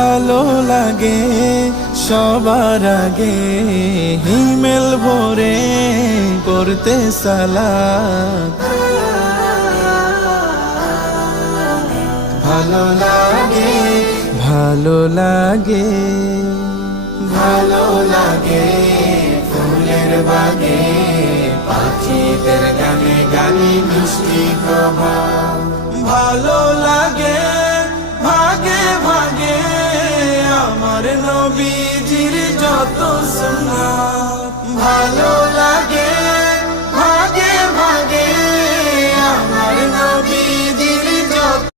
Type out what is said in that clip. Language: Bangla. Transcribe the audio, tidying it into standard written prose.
ভালো লাগে সবার আগে হিমেল ভরে করতে সালাত। ভালো লাগে ভালো লাগে ভালো লাগে ফুলের বাগে পাখিদের গানে গানে মিষ্টি প্রভাত। ভালো লাগে ভাগে ভাগে আমার নবীজির যত সুন্নাত। ভালো লাগে ভাগে ভাগে আমার নবী